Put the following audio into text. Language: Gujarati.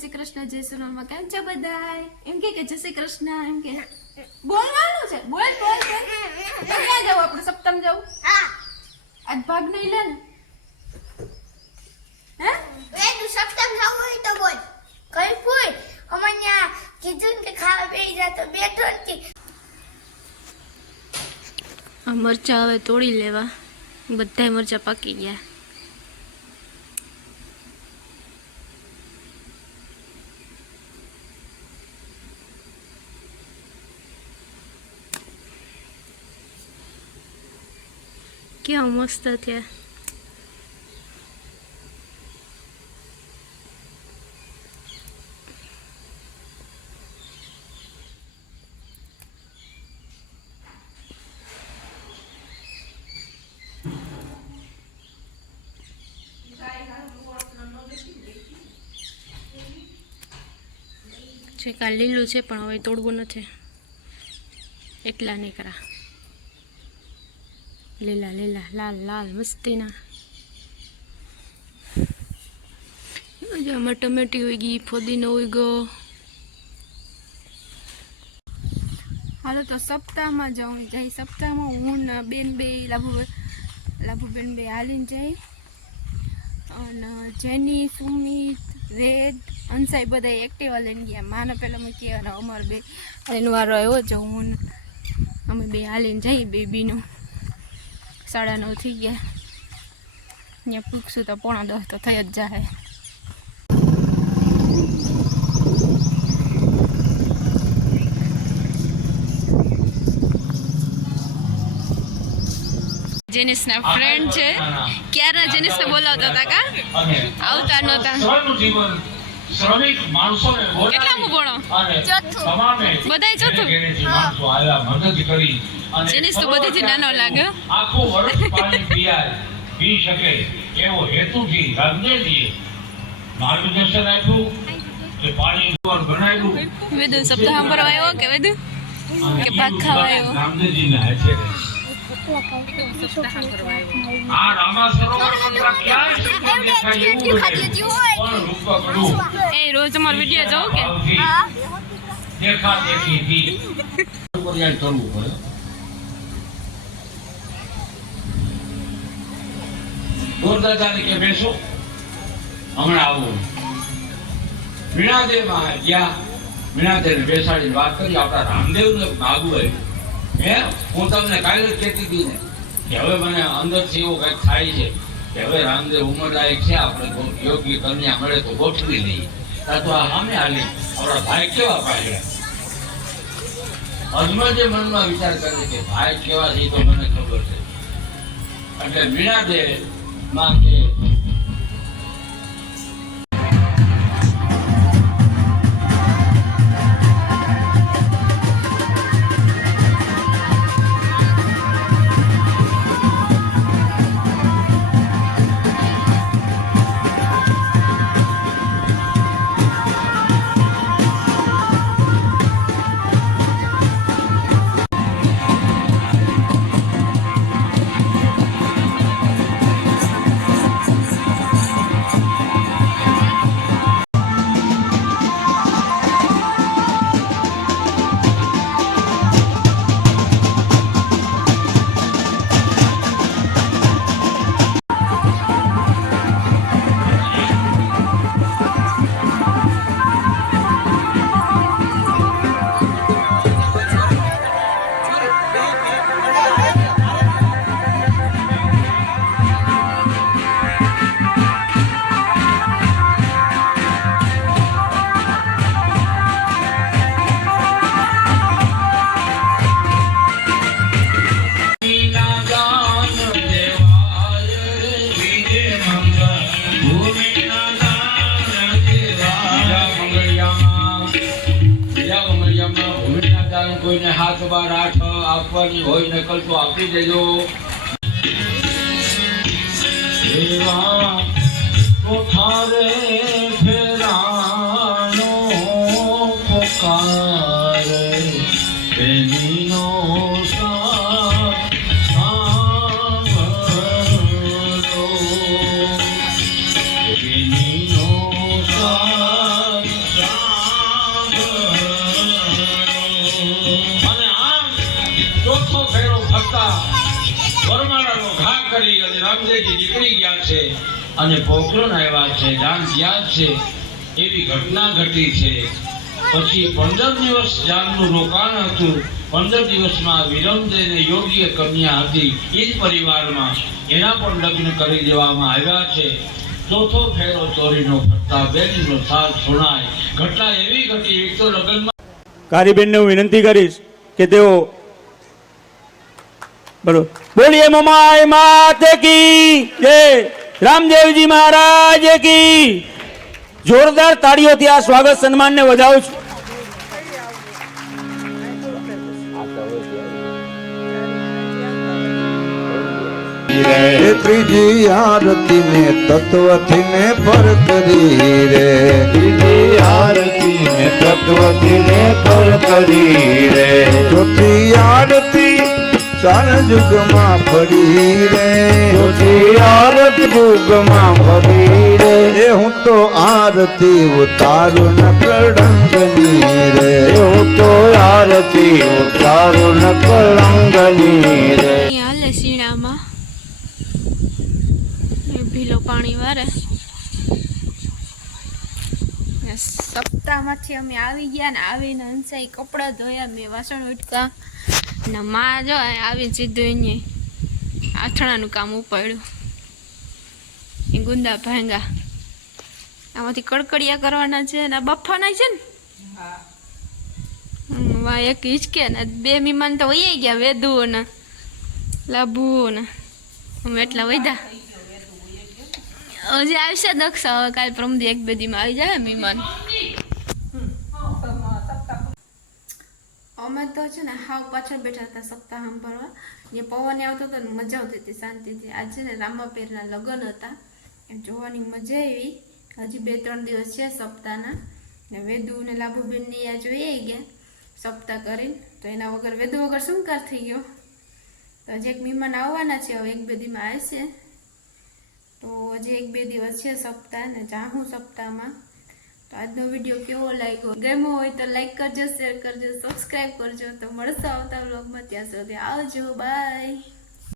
શ્રી કૃષ્ણ જય સોનલમાં કેમ છે બધાય? એમ કે જય શ્રી કૃષ્ણ એમ કે બોલવાનું છે. બોલ બોલ બોલ. ક્યાં જાવ આપણે? સપ્તમ જાવ? હા. આજ ભાગ નહીં લે ને? હે? એ તું સપ્તમ જાવ હોય તો બોલ. કઈ ફૂલ અમાન્યા કીધું કે ખાવા બેસી જા તો બેઠો નથી. આ મરચા હવે તોડી લેવા. બધાય મરચા પાકી ગયા. કેવા મસ્ત થયા. છે કાલ લીલું છે પણ હવે તોડવું નથી. એટલા નીકળા લીલા લીલા લાલ લાલ મસ્તીના. આમાં ટમેટી હોય ગઈ, ફોદીનો હોય ગયો. હાલો તો સપ્તાહમાં જાઉં જાય. સપ્તાહમાં હું બેન બે લાભુબેન બે હાલીને જાય. અને જેની સુમિત રેડ અંસાઈ બધા એક્ટિવા લઈને ગયા. માને પહેલાં મેં કહેવાના અમારે બે એનો વારો આવ્યો છે. હું અમે બે હાલીને જઈએ. બેબીનું 9:30 થઈ ગયા. અહીંયા પૂછશું તો 9:45 તો થઈ જ જાય. જેનિસના ફ્રેન્ડ છે. ક્યારે જેનિસને બોલાવતા હતા કા? આવતા નહોતા. શ્રમિક માણસોને કેટલામું ભણો? બધાય ચોથું. જેનિસ તો બધેથી નાનો લાગે. આખું વર્ષ પાણી પી શકે એવો હેતુથી રામદેવજીએ માર્ગદર્શન આપ્યું કે પાણી બનાવ્યું. વેદુ સપ્તાહ ભરવા આવ્યો કે વેદુ કે ભાગ ખાવા આવ્યો? રામદેવજીના હાથે આ રામા સરોવર મંત્ર ક્યાંય દેખાય એવું નથી. પણ રૂપકડું એ રોજ અમારો વિડિયો જોઉં કે દેખા દેખી કરવું પડે. ગોરદાદાને કે બેસો હમણાં આવું. મીણાદેવમાં ગયા. મીણાદેવને બેસાડીને વાત કરી. આપણા રામદેવને માગવું હોય હે. હું તમને કાલે જ કહેતી હતી ને કે હવે મને અંદરથી એવું કંઈક થાય છે કે હવે રામદેવ ઉંમરલાયક છે, આપણે યોગ્ય કન્યા મળે તો ગોઠવી લઈએ. તો આ સામે હાલી આપણા ભાઈ કેવા પાડ્યા. હજમાં જે મનમાં વિચાર કરે કે ભાઈ કેવા છે તો મને ખબર છે. એટલે મીણાદેવ માં કે કોઈને 7 બાર 8 આપવાની હોય ને કલ્પો આપી દેજો. કોઠારે ફેરાનો પોકારે બેનીનો સાંભળો. બેનીનો સાંભળો. રામદેવજી નીકળી ગયા છે અને પોખરણ આવ્યા છે, જાન ગયા છે એવી ઘટના ઘટી છે. પછી 15 દિવસ જાનનું રોકાણ હતું. 15 દિવસમાં વિરમદેવને યોગ્ય કન્યા હતી એ જ પરિવારમાં, એના પણ લગ્ન કરી દેવામાં આવ્યા છે. ચોથો ફેરો ચોરીનો ફરતા બેનનો સાથ સુણાય. ઘટના એવી ઘટી, એક તો લગ્નમાં કારીબેનને હું વિનંતી કરીશ કે તેઓ બોલો બોલીએ મમાઈ માતે કી જય, રામદેવજી મહારાજ કી. જોરદાર તાળીઓથી આ સ્વાગત સન્માનને વધાવું છું. ત્રીજી આરતી ને તત્વથી ને પર કરી રે, ત્રીજી આરતી ને તત્વથી ને પર કરી રે, ચોથી આરતી ચાર યુગમાં ફરી રે, ચોથી આરતી યુગમાં ફરી રે, એ હું તો આરતી ઉતારું ન પ્રડંગની રે, હું તો આરતી ઉતારું ન કલંગની રે. અહીંયા હાલે શીણામાં ભીલો પાણી વારે. સપ્તાહમાંથી અમે આવી ગયા ને આવીને હંસાઈ કપડાં ધોયા, મેં વાસણ ઉટકા ને માં જો આવીને સીધું અહીંયા આથણાનું કામ ઉપાડ્યું. એ ગુંદા ભાંગા આમાંથી કડકડિયા કરવાના છે ને આ બફાના છે ને. વા એક હિચકે ને 2 મહેમાન તો વહી ગયા, વેદુ ને લાભુ ને અમે એટલા વધ્યા. હજી આવશે દક્ષા, હવે કાલ પ્રમદી 1-2 દીમાં આવી જાય મહેમાન. અમે તો છે ને હાવ પાછળ બેઠા હતા સપ્તાહ સાંભળવા. જે પવન આવતો હતો ને મજા આવતી હતી શાંતિથી. આજે છે ને રામાપીરના લગ્ન હતા, એમ જોવાની મજા આવી. હજી 2-3 દિવસ છે સપ્તાહના ને વેદુ ને લાભુબેનની આ જોઈ ગયા સપ્તાહ કરીને. તો એના વગર વેદુ વગર શુંકાર થઈ ગયો. તો હજી એક મહેમાન આવવાના છે, હવે 1-2 દીમાં આવશે. તો હજી 1-2 દિવસ છે સપ્તાહ ને જાહું સપ્તાહમાં. તો આજનો વિડીયો કેવો લાગ્યો, ગમ્યો હોય તો લાઈક કરજો, શેર કરજો, સબસ્ક્રાઈબ કરજો. તો મળશે આવતા વ્લોગમાં, ત્યાં સુધી આવજો, બાય.